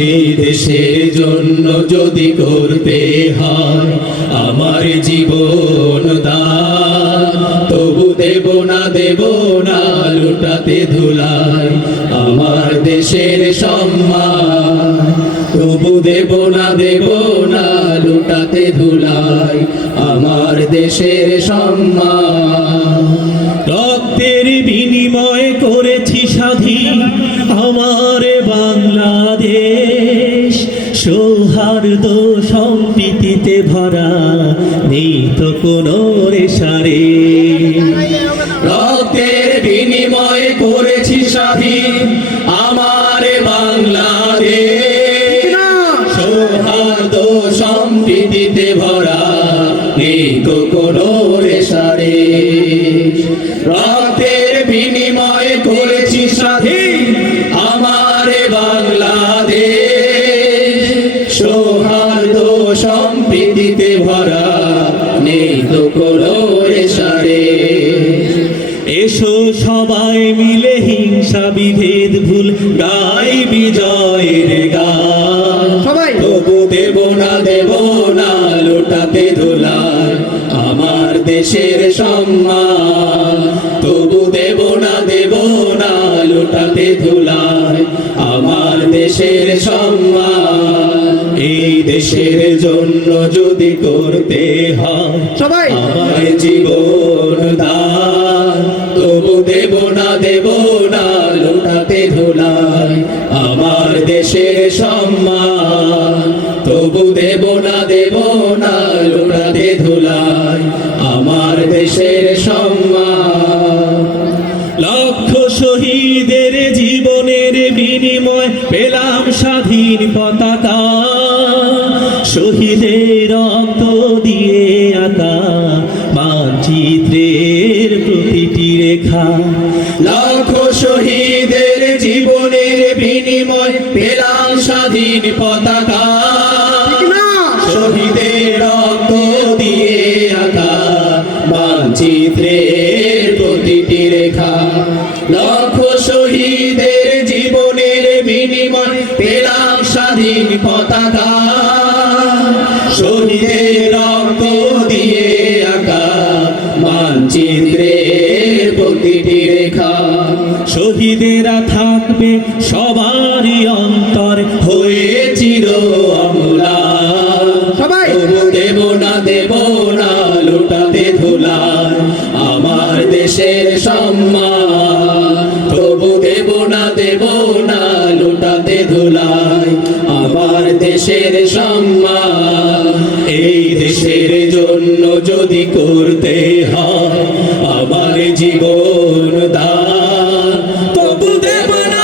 এই দেশের জন্য যদি করতে হয় আমার জীবন দান, তবু দেব না লুটাতে ধুলাই আমার দেশের সম্মান। তবু দেব না লুটাতে ধুলাই আমার দেশের সম্মান। রক্তের বিনিময় করেছি স্বাধীন আমার বাংলাদেশ, সৌহার্দ্য সম্প্রীতিতে ভরা নেই তো কোনো রেশারে। রক্তের বিনিময় করেছি স্বাধীন আমার বাংলাদেশ, সৌহার্দ্য সম্প্রীতিতে ভরা নেই তো কোনো রেশারে। রক্তের বিনিময় করেছি স্বাধীন আমার বাংলাদেশ, সৌহার্দ্য সম্প্রীতিতে ভরা নেই তো কোনো রেশারে। এসো সবাই মিলে হিংসা বিভেদ ভুল গাই বিজয়ের গান। তবু দেব না লুটাতে ধুলাই আমার দেশের সম্মান। তবু দেব না লুটাতে ধুলাই আমার দেশের সম্মান। এই দেশের জন্য যদি করতে হয় সবাই আমার জীবন দান, তবু দেব না লুটাতে ধুলাই আমার দেশের সম্মান। তবু দেব না লুটাতে ধুলাই আমার দেশের সম্মান। লক্ষ শহীদের জীবনের বিনিময় পেলাম স্বাধীন পতাকা, শহীদের রক্ত দিয়ে আঁকা মানচিত্রের প্রতিটি রেখা। লক্ষ শহীদের জীবনের বিনিময় পেলাম স্বাধীন পতাকা, শহীদের রক্ত দিয়ে আঁকা মানচিত্রের প্রতিটি রেখা। লক্ষ শহীদের জীবনের বিনিময় পেলাম স্বাধীন পতাকা, শহীদের রক্ত দিয়ে আঁকা মানচিত্রের প্রতিটি রেখা। শহীদেরা থাকবে সবারই অন্তর হয়ে চির অম্লান। তবু দেব না লুটাতে ধুলাই আমার দেশের সম্মান। তবু দেব না লুটাতে ধুলাই আমার দেশের সম্মান। এই দেশের জন্য যদি করতে হয় আমার জীবন দান, তবু দেব না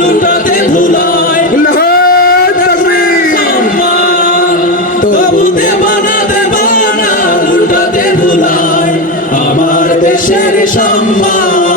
লুটাতে ধুলাই সম্মান। তবু দেব না লুটাতে ধুলাই আমার দেশের সম্মান।